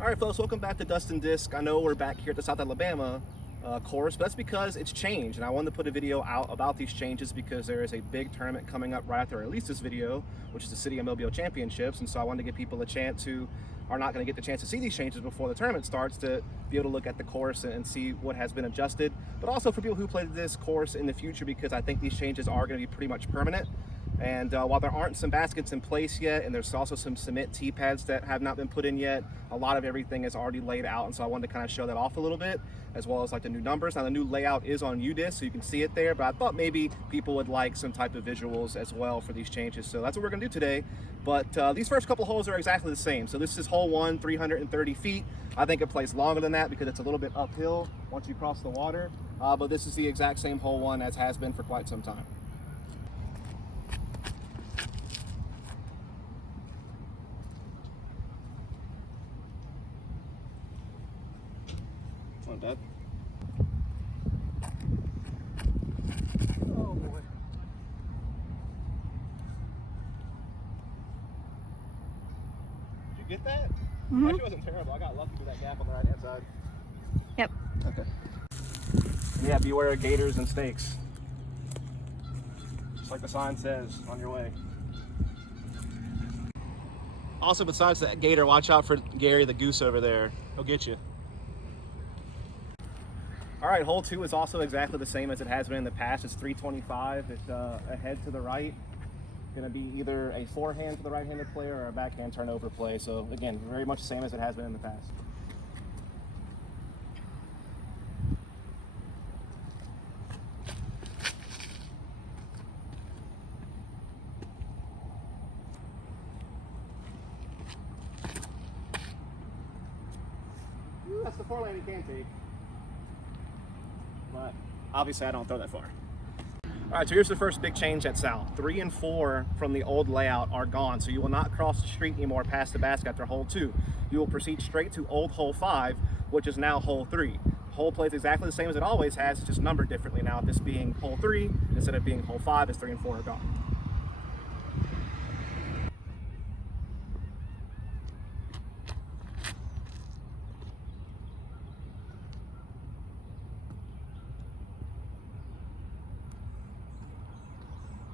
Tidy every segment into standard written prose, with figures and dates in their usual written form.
All right, folks, welcome back to Dustin Disc. I know we're back here at the South Alabama course, but that's because it's changed, and I wanted to put a video out about these changes because there is a big tournament coming up right after I release this video, which is the City of Mobile Championships, and so I wanted to give people a chance who are not going to get the chance to see these changes before the tournament starts to be able to look at the course and see what has been adjusted, but also for people who play this course in the future, because I think these changes are going to be pretty much permanent. And while there aren't some baskets in place yet, and there's also some cement tee pads that have not been put in yet, a lot of everything is already laid out, and so I wanted to kind of show that off a little bit, as well as like the new numbers. Now the new layout is on UDisc, so you can see it there, but I thought maybe people would like some type of visuals as well for these changes, so that's what we're gonna do today. But these first couple holes are exactly the same. So this is hole 1, 330 feet. I think it plays longer than that because it's a little bit uphill once you cross the water, but this is the exact same hole 1 as has been for quite some time. Dad. Oh boy. Did you get that? Actually, it wasn't terrible. I got lucky with that gap on the right hand side. Yep. Okay. Yeah, beware of gators and snakes. Just like the sign says on your way. Also, besides that gator, watch out for Gary the goose over there. He'll get you. All right, hole 2 is also exactly the same as it has been in the past. It's 325. It's a head to the right. Going to be either a forehand to the right-handed player or a backhand turnover play. So again, very much the same as it has been in the past. Ooh, that's the four-lane you can take. But obviously I don't throw that far. All right, so here's the first big change at South. 3 and 4 from the old layout are gone, so you will not cross the street anymore past the basket after hole 2. You will proceed straight to old hole 5, which is now hole 3. Hole plays exactly the same as it always has, it's just numbered differently now. This being hole 3 instead of being hole 5, as 3 and 4 are gone.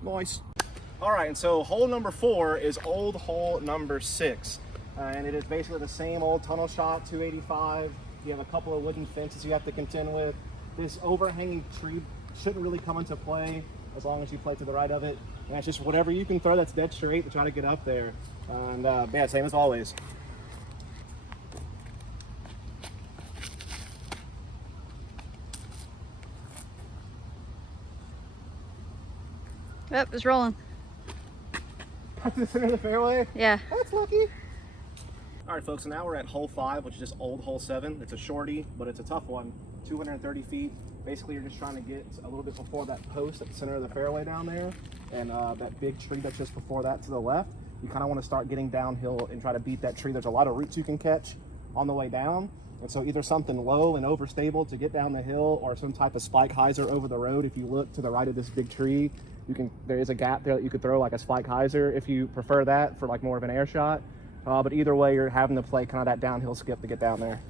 Nice. All right, and so hole number 4 is old hole number 6. And it is basically the same old tunnel shot, 285. You have a couple of wooden fences you have to contend with. This overhanging tree shouldn't really come into play as long as you play to the right of it. And it's just whatever you can throw that's dead straight to try to get up there. And yeah, same as always. Yep, it's rolling. That's the center of the fairway? Yeah. That's lucky. All right, folks, so now we're at hole 5, which is just old hole 7. It's a shorty, but it's a tough one. 230 feet. Basically, you're just trying to get a little bit before that post at the center of the fairway down there, and that big tree that's just before that to the left. You kind of want to start getting downhill and try to beat that tree. There's a lot of roots you can catch on the way down, and so either something low and overstable to get down the hill, or some type of spike hyzer over the road. If you look to the right of this big tree, there is a gap there that you could throw like a spike hyzer if you prefer that for like more of an air shot. But either way, you're having to play kind of that downhill skip to get down there.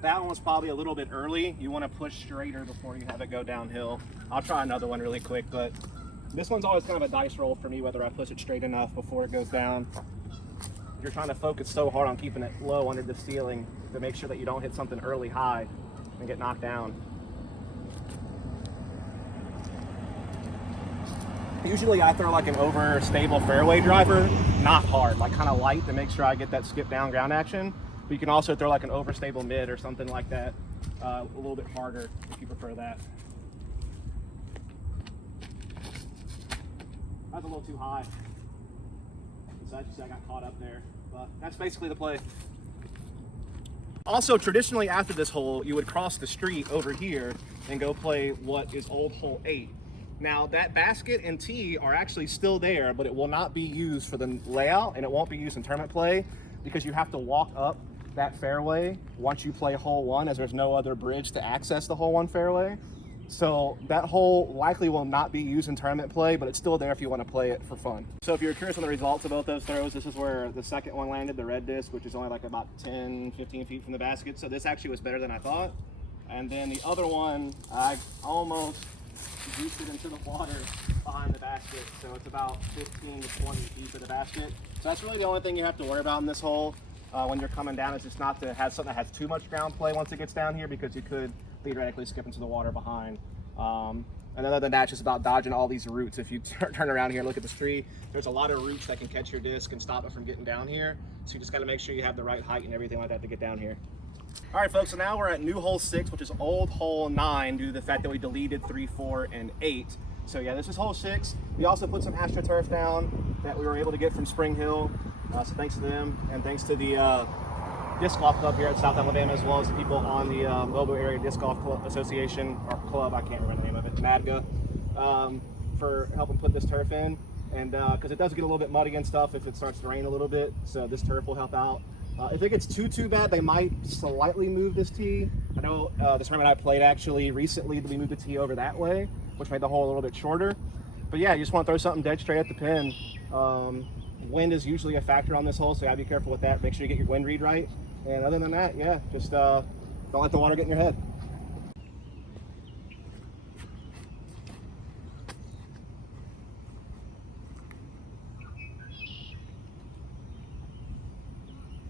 That one was probably a little bit early. You want to push straighter before you have it go downhill. I'll try another one really quick, but this one's always kind of a dice roll for me, whether I push it straight enough before it goes down. You're trying to focus so hard on keeping it low under the ceiling to make sure that you don't hit something early high and get knocked down. Usually I throw like an overstable fairway driver, not hard, like kind of light to make sure I get that skip down ground action. But you can also throw like an overstable mid or something like that, a little bit harder if you prefer that. That's a little too high. So as you see, I got caught up there, but that's basically the play. Also, traditionally after this hole, you would cross the street over here and go play what is old hole 8. Now that basket and tee are actually still there, but it will not be used for the layout, and it won't be used in tournament play because you have to walk up that fairway once you play hole 1, as there's no other bridge to access the hole 1 fairway. So that hole likely will not be used in tournament play, but it's still there if you want to play it for fun. So if you're curious on the results of both those throws, this is where the second one landed, the red disc, which is only like about 10, 15 feet from the basket. So this actually was better than I thought. And then the other one, I almost juiced it into the water behind the basket. So it's about 15 to 20 feet to the basket. So that's really the only thing you have to worry about in this hole when you're coming down, is just not to have something that has too much ground play once it gets down here, because you could theoretically skip into the water behind. And other than that, it's just about dodging all these roots. If you turn around here and look at this tree, there's a lot of roots that can catch your disc and stop it from getting down here. So you just got to make sure you have the right height and everything like that to get down here. All right, folks, so now we're at new hole 6, which is old hole 9, due to the fact that we deleted 3, 4, and 8. So yeah, this is hole 6. We also put some AstroTurf down that we were able to get from Spring Hill. So thanks to them, and thanks to the Disc Golf Club here at South Alabama, as well as the people on the Mobile Area Disc Golf Club Association, or club, I can't remember the name of it, MADGA, for helping put this turf in. And because it does get a little bit muddy and stuff if it starts to rain a little bit, so this turf will help out. If it gets too bad, they might slightly move this tee. I know this tournament I played actually recently, we moved the tee over that way, which made the hole a little bit shorter. But yeah, you just want to throw something dead straight at the pin. Wind is usually a factor on this hole, so you gotta be careful with that. Make sure you get your wind read right. And other than that, yeah, just don't let the water get in your head.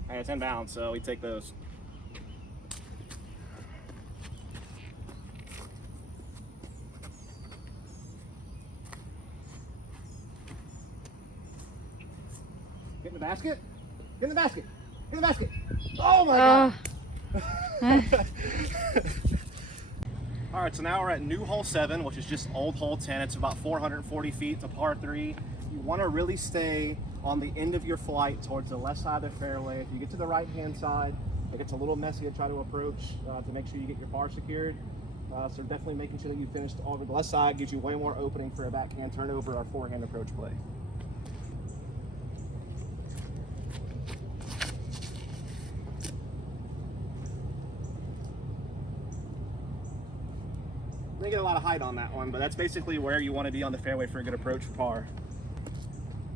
Hey, it's inbound, so we take those. Get in the basket. Get in the basket. Get in the basket. Oh my God. All right, so now we're at new hole 7, which is just old hole 10. It's about 440 feet. It's a par 3. You want to really stay on the end of your flight towards the left side of the fairway. If you get to the right-hand side, it gets a little messy to try to approach to make sure you get your par secured. So definitely making sure that you finish over the left side gives you way more opening for a backhand turnover or forehand approach play. They get a lot of height on that one, but that's basically where you want to be on the fairway for a good approach for par.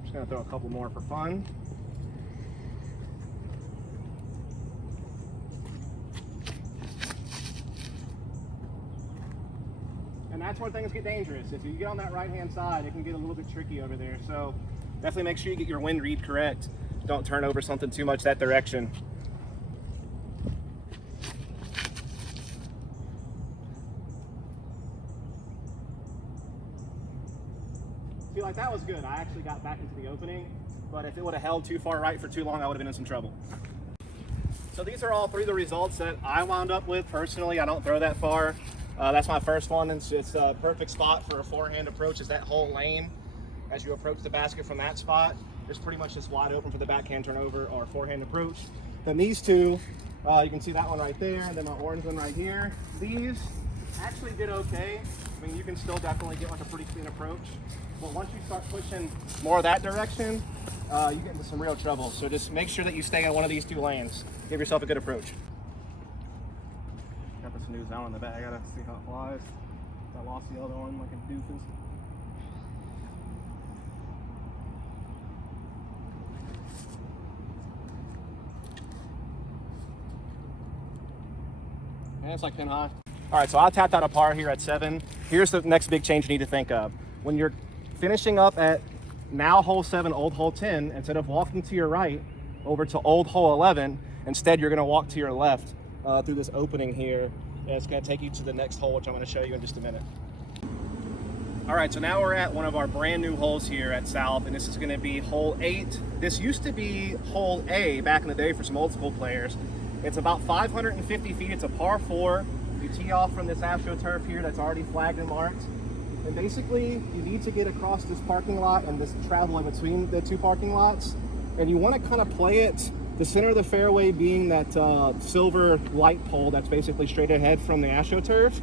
Just gonna throw a couple more for fun. And that's where things get dangerous. If you get on that right-hand side, it can get a little bit tricky over there. So definitely make sure you get your wind read correct. Don't turn over something too much that direction. I feel like that was good. I actually got back into the opening, but if it would have held too far right for too long, I would have been in some trouble. So these are all 3 of the results that I wound up with personally. I don't throw that far. That's my first one. It's a perfect spot for a forehand approach, is that whole lane. As you approach the basket from that spot, it's pretty much just wide open for the backhand turnover or forehand approach. Then these 2, you can see that one right there, and then my orange one right here. These actually did okay. I mean, you can still definitely get like a pretty clean approach. But once you start pushing more that direction, you get into some real trouble. So just make sure that you stay in one of these 2 lanes. Give yourself a good approach. Got this new down in the bag. I gotta see how it flies. I lost the other one like a doofus. And it's like pin high. All right, so I tapped out a par here at 7. Here's the next big change you need to think of. When you're finishing up at now hole 7, old hole 10, instead of walking to your right over to old hole 11, instead you're gonna walk to your left through this opening here. And it's gonna take you to the next hole, which I'm gonna show you in just a minute. All right, so now we're at one of our brand new holes here at South, and this is gonna be hole 8. This used to be hole A back in the day for some old school players. It's about 550 feet, it's a par 4. You tee off from this AstroTurf here that's already flagged and marked. And basically, you need to get across this parking lot and this travel in between the 2 parking lots. And you want to kind of play it, the center of the fairway being that silver light pole that's basically straight ahead from the AstroTurf.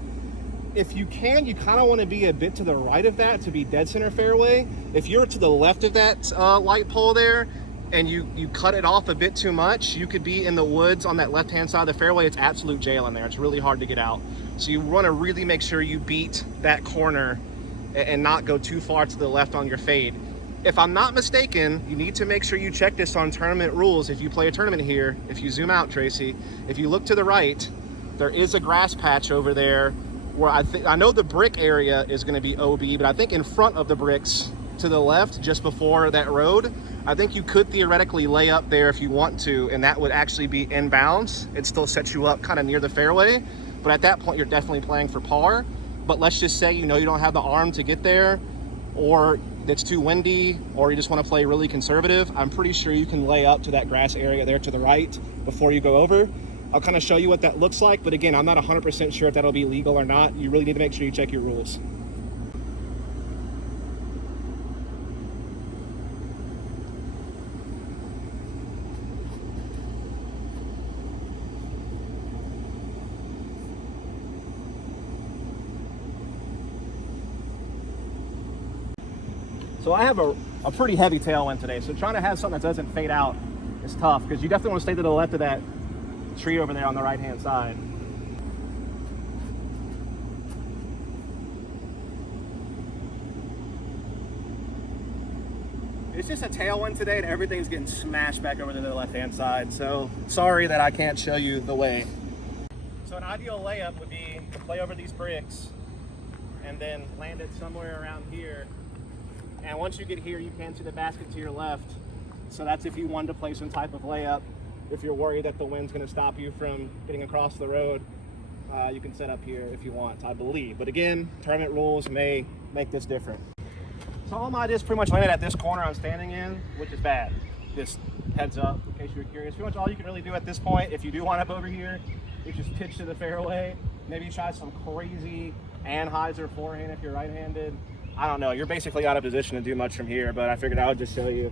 If you can, you kind of want to be a bit to the right of that to be dead center fairway. If you're to the left of that light pole there, and you cut it off a bit too much, you could be in the woods on that left-hand side of the fairway. It's absolute jail in there. It's really hard to get out. So you want to really make sure you beat that corner and not go too far to the left on your fade. If I'm not mistaken, you need to make sure you check this on tournament rules. If you play a tournament here, if you zoom out, Tracy, if you look to the right, there is a grass patch over there where I know the brick area is going to be OB, but I think in front of the bricks to the left, just before that road, I think you could theoretically lay up there if you want to, and that would actually be inbounds. It still sets you up kind of near the fairway, but at that point, you're definitely playing for par. But let's just say, you know, you don't have the arm to get there, or it's too windy, or you just want to play really conservative. I'm pretty sure you can lay up to that grass area there to the right before you go over. I'll kind of show you what that looks like, but again, I'm not 100% sure if that'll be legal or not. You really need to make sure you check your rules. So I have a pretty heavy tailwind today, so trying to have something that doesn't fade out is tough, because you definitely want to stay to the left of that tree over there on the right hand side. It's just a tailwind today and everything's getting smashed back over to the left hand side, so sorry that I can't show you the way. So an ideal layup would be to play over these bricks and then land it somewhere around here. And once you get here, you can see the basket to your left. So that's if you wanted to play some type of layup. If you're worried that the wind's going to stop you from getting across the road, you can set up here if you want, I believe. But again, tournament rules may make this different. So all I did is pretty much landed at this corner I'm standing in, which is bad. Just heads up, in case you were curious. Pretty much all you can really do at this point, if you do wind up over here, is just pitch to the fairway. Maybe try some crazy Anheuser forehand if you're right-handed. I don't know, you're basically out of position to do much from here, but I figured I would just show you.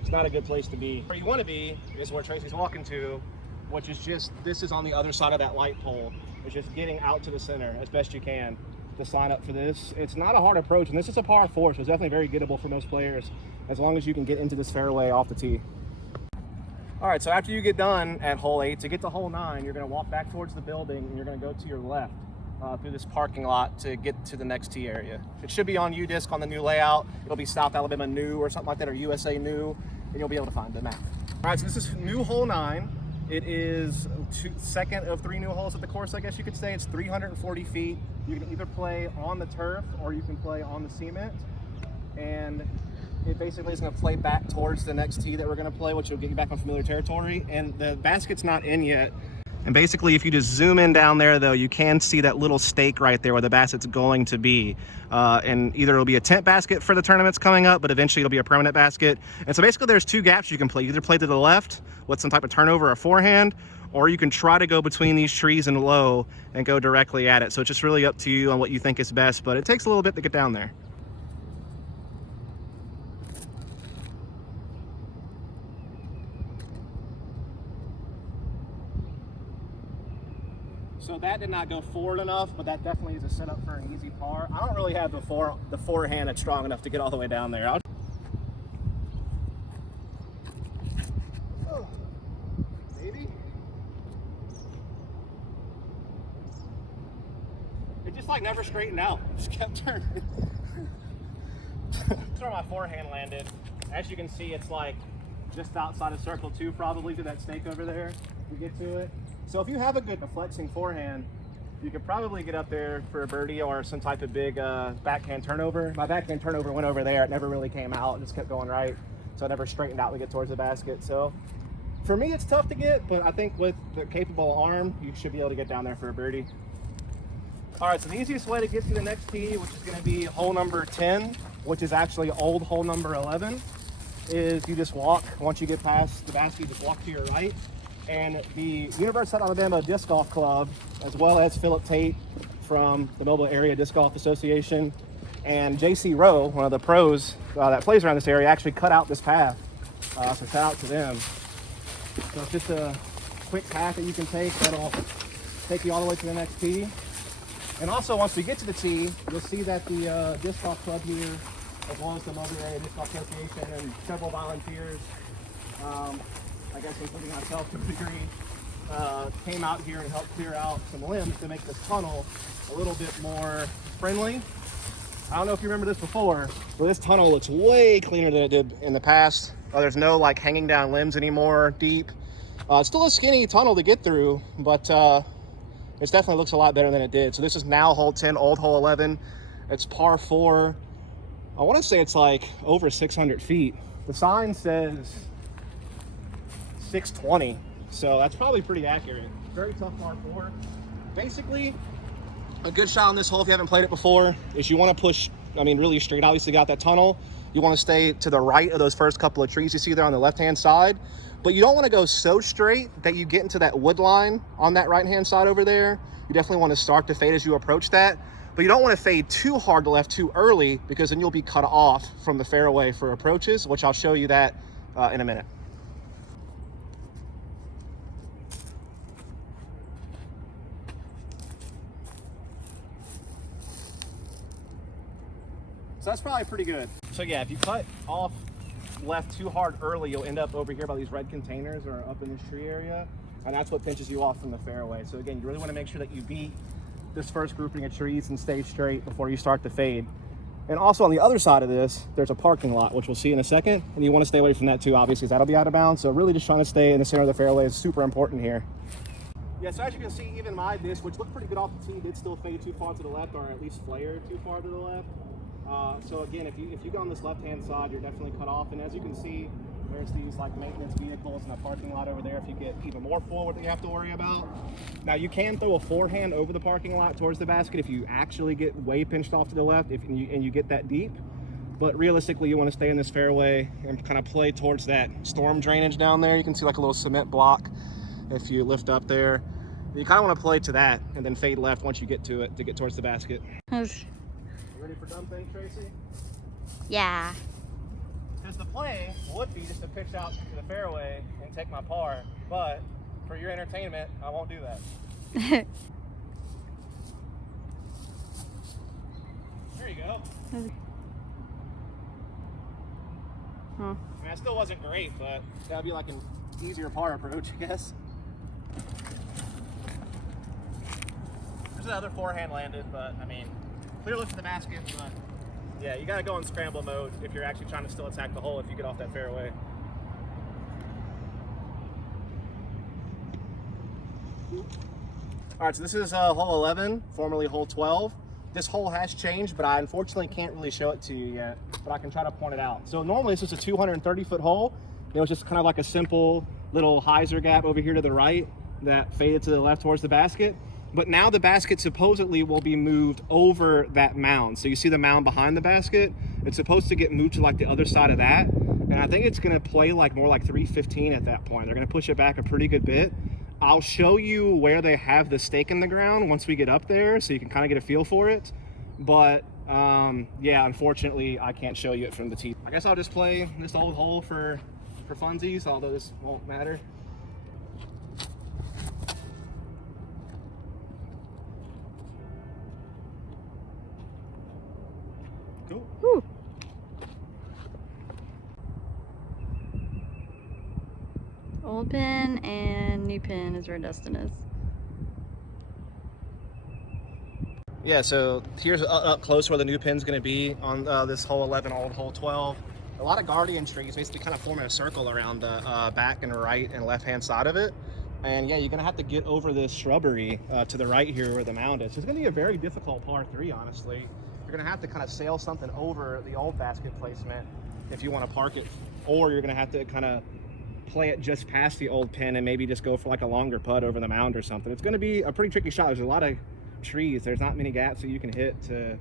It's not a good place to be. Where you want to be is where Tracy's walking to, which is just, this is on the other side of that light pole. It's just getting out to the center as best you can to sign up for this. It's not a hard approach, and this is a par 4, so it's definitely very gettable for most players, as long as you can get into this fairway off the tee. All right, so after you get done at hole 8, to get to hole 9, you're gonna walk back towards the building, and you're gonna go to your left. Through this parking lot to get to the next tee area. It should be on UDisc on the new layout. It'll be South Alabama new or something like that, or USA new, and you'll be able to find the map. All right, so this is new hole 9. It is second of 3 new holes at the course, I guess you could say. It's 340 feet. You can either play on the turf or you can play on the cement. And it basically is going to play back towards the next tee that we're going to play, which will get you back on familiar territory. And the basket's not in yet. And basically, if you just zoom in down there, though, you can see that little stake right there where the basket's going to be. And either it'll be a tent basket for the tournaments coming up, but eventually it'll be a permanent basket. And so basically, there's 2 gaps you can play. You either play to the left with some type of turnover or forehand, or you can try to go between these trees and low and go directly at it. So it's just really up to you on what you think is best, but it takes a little bit to get down there. So that did not go forward enough, but that definitely is a setup for an easy par. I don't really have the forehand that's strong enough to get all the way down there. Oh, maybe. It just like never straightened out. Just kept turning. That's where my forehand landed. As you can see, it's like just outside of circle 2, probably to that stake over there. You get to it. So if you have a good flexing forehand, you could probably get up there for a birdie or some type of big backhand turnover. My backhand turnover went over there. It never really came out. It just kept going right. So I never straightened out to get towards the basket. So for me, it's tough to get, but I think with the capable arm, you should be able to get down there for a birdie. All right, so the easiest way to get to the next tee, which is going to be hole number 10, which is actually old hole number 11, is you just walk. Once you get past the basket, you just walk to your right. And the University of Alabama Disc Golf Club, as well as Philip Tate from the Mobile Area Disc Golf Association, and JC Rowe, one of the pros that plays around this area, actually cut out this path. So shout out to them. So it's just a quick path that you can take that'll take you all the way to the next tee. And also, once we get to the tee, you'll see that the Disc Golf Club here, as well as the Mobile Area Disc Golf Association and several volunteers, I guess including myself to a degree, came out here and helped clear out some limbs to make this tunnel a little bit more friendly. I don't know if you remember this before, but this tunnel looks way cleaner than it did in the past. There's no like hanging down limbs anymore deep. It's still a skinny tunnel to get through, but it definitely looks a lot better than it did. So this is now hole 10, old hole 11. It's par 4. I want to say it's like over 600 feet. The sign says 620, so that's probably pretty accurate. Very tough par 4. Basically, a good shot on this hole, if you haven't played it before, is you want to push, really straight. Obviously got that tunnel. You want to stay to the right of those first couple of trees you see there on the left-hand side, but you don't want to go so straight that you get into that wood line on that right-hand side over there. You definitely want to start to fade as you approach that, but you don't want to fade too hard to left too early, because then you'll be cut off from the fairway for approaches, which I'll show you that in a minute. So that's probably pretty good. So yeah, if you cut off left too hard early, you'll end up over here by these red containers or up in this tree area, and that's what pinches you off from the fairway. So again, you really want to make sure that you beat this first grouping of trees and stay straight before you start to fade. And also on the other side of this, there's a parking lot, which we'll see in a second, and you want to stay away from that too, obviously, because that'll be out of bounds. So really just trying to stay in the center of the fairway is super important here. Yeah, so as you can see, even my disc, which looked pretty good off the tee, did still fade too far to the left, or at least flare too far to the left. So again, if you go on this left-hand side, you're definitely cut off. And as you can see, there's these like maintenance vehicles in the parking lot over there if you get even more forward that you have to worry about. Now you can throw a forehand over the parking lot towards the basket if you actually get way pinched off to the left and you get that deep. But realistically, you want to stay in this fairway and kind of play towards that storm drainage down there. You can see like a little cement block if you lift up there. You kind of want to play to that and then fade left once you get to it to get towards the basket. Ready for dumb thing, Tracy? Yeah. Because the play would be just to pitch out to the fairway and take my par, but for your entertainment, I won't do that. There you go. Huh. That still wasn't great, but that'd be like an easier par approach, I guess. There's another forehand landed, but clear look to the basket, but yeah, you got to go in scramble mode if you're actually trying to still attack the hole if you get off that fairway. All right, so this is hole 11, formerly hole 12. This hole has changed, but I unfortunately can't really show it to you yet, but I can try to point it out. So normally this is a 230-foot hole. It's just kind of like a simple little hyzer gap over here to the right that faded to the left towards the basket. But now the basket supposedly will be moved over that mound. So you see the mound behind the basket? It's supposed to get moved to like the other side of that. And I think it's gonna play like more like 315 at that point. They're gonna push it back a pretty good bit. I'll show you where they have the stake in the ground once we get up there so you can kind of get a feel for it. But yeah, unfortunately, I can't show you it from the tee. I guess I'll just play this old hole for funsies, although this won't matter. Cool. Whew. Old pin and new pin is where Dustin is. Yeah, so here's up close where the new pin's going to be on this hole 11, old hole 12. A lot of guardian trees basically kind of forming a circle around the back and right and left hand side of it. And yeah, you're going to have to get over this shrubbery to the right here where the mound is. So it's going to be a very difficult par 3, honestly. You're going to have to kind of sail something over the old basket placement if you want to park it, or you're going to have to kind of play it just past the old pin and maybe just go for like a longer putt over the mound or something. It's going to be a pretty tricky shot. There's a lot of trees. There's not many gaps that you can hit to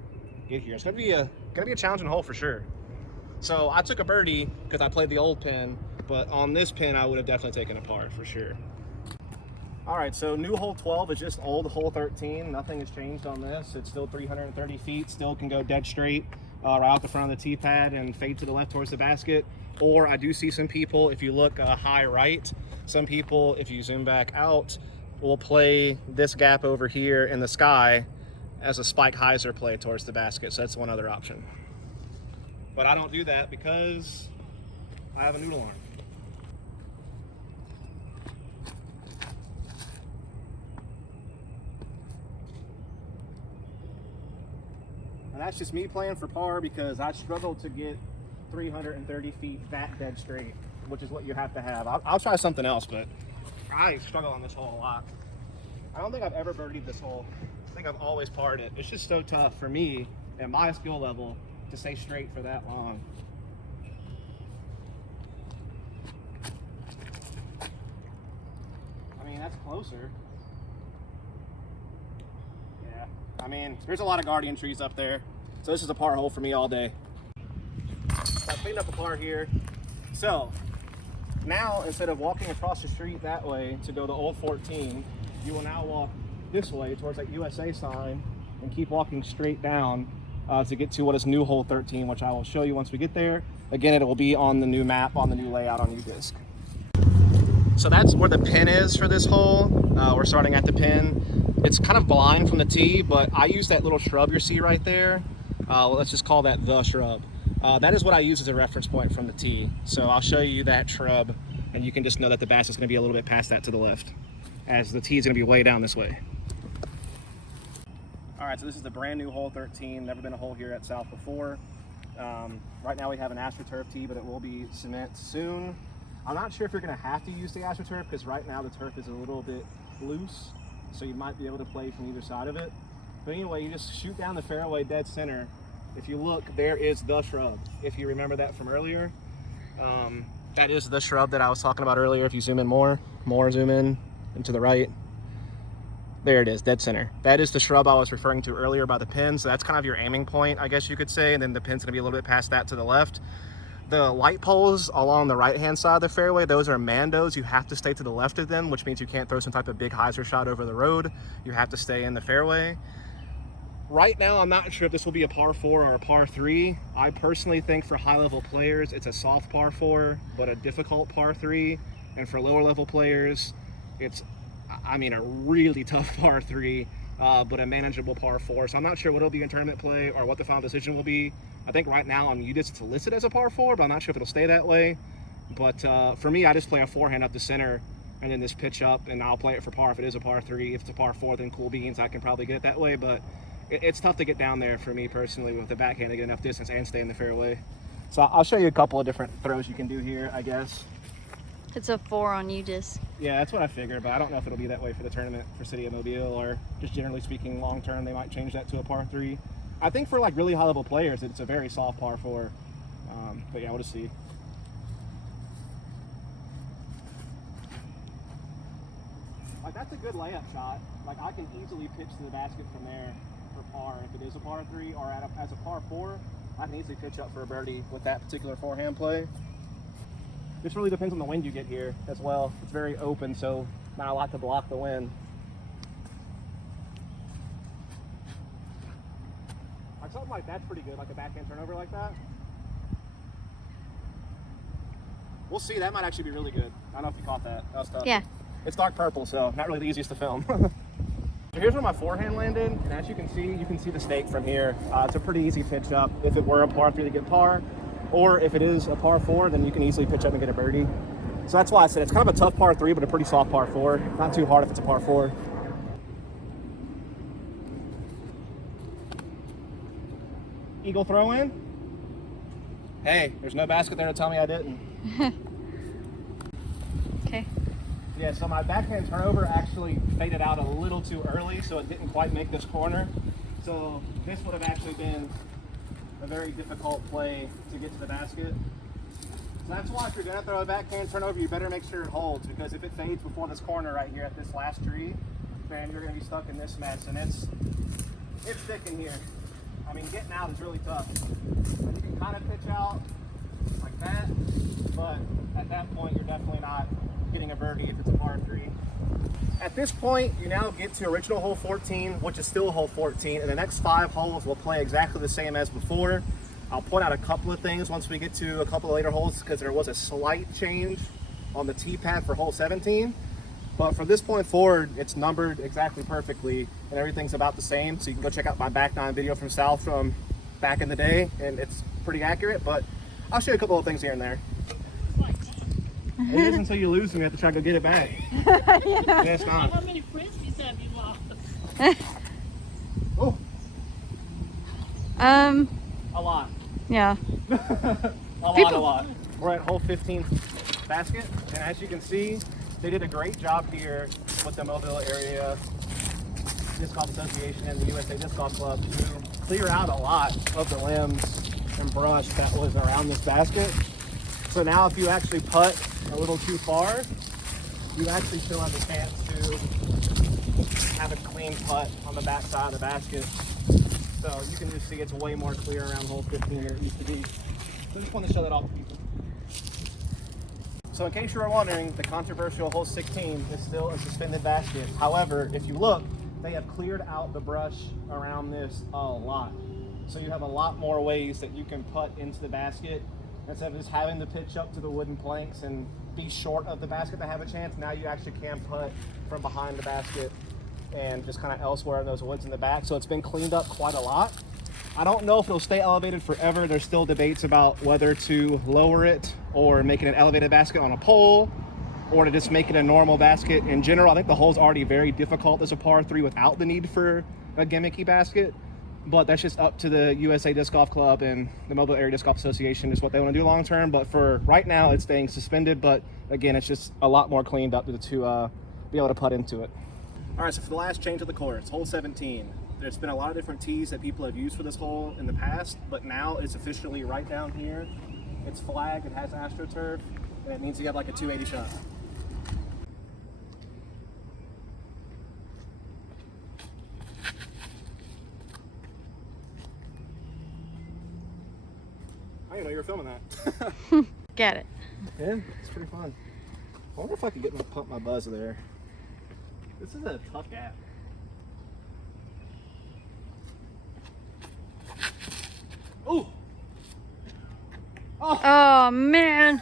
get here. It's going to be a challenging hole for sure. So I took a birdie because I played the old pin, but on this pin I would have definitely taken a par for sure. All right, so new hole 12 is just old hole 13. Nothing has changed on this. It's still 330 feet, still can go dead straight right out the front of the tee pad and fade to the left towards the basket. Or I do see some people, if you look high right, some people, if you zoom back out, will play this gap over here in the sky as a spike hyzer play towards the basket. So that's one other option. But I don't do that because I have a noodle arm. that's just me playing for par because I struggle to get 330 feet that dead straight, which is what you have to have. I'll try something else, but I struggle on this hole a lot. I don't think I've ever birdied this hole. I think I've always parred it. It's just so tough for me at my skill level to stay straight for that long. I mean, that's closer. Yeah, I mean, there's a lot of guardian trees up there. So this is a par hole for me all day. So I cleaned up the par here. So now, instead of walking across the street that way to go to Old 14, you will now walk this way towards that USA sign and keep walking straight down to get to what is new hole 13, which I will show you once we get there. Again, it will be on the new map, on the new layout on UDisc. So that's where the pin is for this hole. We're starting at the pin. It's kind of blind from the tee, but I use that little shrub you see right there. Let's just call that the shrub. That is what I use as a reference point from the tee. So I'll show you that shrub, and you can just know that the basket's going to be a little bit past that to the left, as the tee is going to be way down this way. All right, so this is the brand new hole 13. Never been a hole here at South before. Right now we have an AstroTurf tee, but it will be cement soon. I'm not sure if you're going to have to use the AstroTurf because right now the turf is a little bit loose, so you might be able to play from either side of it. But anyway, you just shoot down the fairway dead center. If you look, there is the shrub. If you remember that from earlier, that is the shrub that I was talking about earlier. If you zoom in more zoom in and to the right. There it is, dead center. That is the shrub I was referring to earlier by the pin. So that's kind of your aiming point, I guess you could say. And then the pin's gonna be a little bit past that to the left. The light poles along the right-hand side of the fairway, those are Mandos. You have to stay to the left of them, which means you can't throw some type of big hyzer shot over the road. You have to stay in the fairway. Right now, I'm not sure if this will be a par 4 or a par 3. I personally think for high-level players, it's a soft par 4, but a difficult par 3. And for lower-level players, it's, I mean, a really tough par 3, but a manageable par 4. So I'm not sure what it'll be in tournament play or what the final decision will be. I think right now on UDisc it's listed as a par 4, but I'm not sure if it'll stay that way. But for me, I just play a forehand up the center and then this pitch up, and I'll play it for par if it is a par 3. If it's a par 4, then cool beans, I can probably get it that way. But it's tough to get down there for me personally with the backhand to get enough distance and stay in the fairway. So I'll show you a couple of different throws you can do here, I guess. It's a 4 on UDisc. Yeah, that's what I figured, but I don't know if it'll be that way for the tournament for City of Mobile, or just generally speaking long term they might change that to a par 3. I think for like really high level players it's a very soft par 4, but yeah, we'll just see. Like, that's a good layup shot. Like, I can easily pitch to the basket from there for par if it is a par 3, or as a par 4 I can easily pitch up for a birdie with that particular forehand play. This really depends on the wind you get here as well. It's very open, so not a lot to block the wind. Like something like that's pretty good, like a backhand turnover like that. We'll see, that might actually be really good. I don't know if you caught that. That was tough. Yeah. It's dark purple, so not really the easiest to film. So here's where my forehand landed, and as you can see the stake from here. It's a pretty easy pitch up if it were a par 3 to get par. Or if it is a par 4, then you can easily pitch up and get a birdie. So that's why I said it's kind of a tough par 3, but a pretty soft par 4. Not too hard if it's a par 4. Eagle throw in. Hey, there's no basket there to tell me I didn't. Okay. Yeah, so my backhand turnover actually faded out a little too early, so it didn't quite make this corner. So this would have actually been a very difficult play to get to the basket. So that's why if you're gonna throw a backhand turnover, you better make sure it holds, because if it fades before this corner right here at this last tree, then you're gonna be stuck in this mess, and it's thick in here. I mean, getting out is really tough. You can kind of pitch out like that, but at that point, you're definitely not getting a birdie if it's a par 3. At this point, you now get to original hole 14, which is still hole 14, and the next 5 holes will play exactly the same as before. I'll point out a couple of things once we get to a couple of later holes, because there was a slight change on the tee pad for hole 17. But from this point forward, it's numbered exactly perfectly, and everything's about the same. So you can go check out my back 9 video from South from back in the day, and it's pretty accurate, but I'll show you a couple of things here and there. It is until you lose and you have to try to go get it back. Yeah, it's not. How many frisbees have you lost? Oh. Um, A lot. yeah. a lot. We're at hole 15 basket, and as you can see, they did a great job here with the Mobile Area Disc Golf Association and the USA Disc Golf Club to clear out a lot of the limbs and brush that was around this basket. So now if you actually putt a little too far, you actually still have a chance to have a clean putt on the back side of the basket. So you can just see it's way more clear around hole 15 than it used to be. So I just want to show that off to people. So in case you were wondering, the controversial hole 16 is still a suspended basket. However, if you look, they have cleared out the brush around this a lot. So you have a lot more ways that you can putt into the basket. Instead of just having to pitch up to the wooden planks and be short of the basket to have a chance, now you actually can putt from behind the basket and just kind of elsewhere in those woods in the back. So it's been cleaned up quite a lot. I don't know if it'll stay elevated forever. There's still debates about whether to lower it or make it an elevated basket on a pole or to just make it a normal basket. In general, I think the hole's already very difficult as a par 3 without the need for a gimmicky basket. But that's just up to the USA Disc Golf Club and the Mobile Area Disc Golf Association is what they want to do long term. But for right now, it's staying suspended. But again, it's just a lot more cleaned up to be able to putt into it. All right, so for the last change of the course, hole 17. There's been a lot of different tees that people have used for this hole in the past, but now it's officially right down here. It's flagged, it has AstroTurf, and it means you have like a 280 shot. I didn't know you were filming that. Get it. Yeah, it's pretty fun. I wonder if I could pump my buzz there. This is a tough gap. Ooh. Oh man.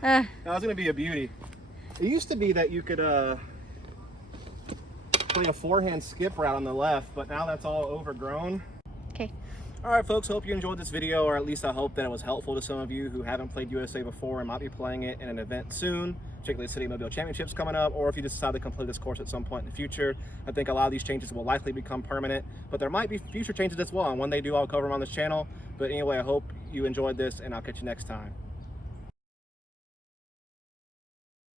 That was gonna be a beauty. It used to be that you could play a forehand skip route on the left, but now that's all overgrown. Okay. All right, folks, hope you enjoyed this video, or at least I hope that it was helpful to some of you who haven't played USA before and might be playing it in an event soon, particularly the City Mobile Championships coming up, or if you just decide to complete this course at some point in the future. I think a lot of these changes will likely become permanent, but there might be future changes as well, and when they do, I'll cover them on this channel. But anyway, I hope you enjoyed this, and I'll catch you next time.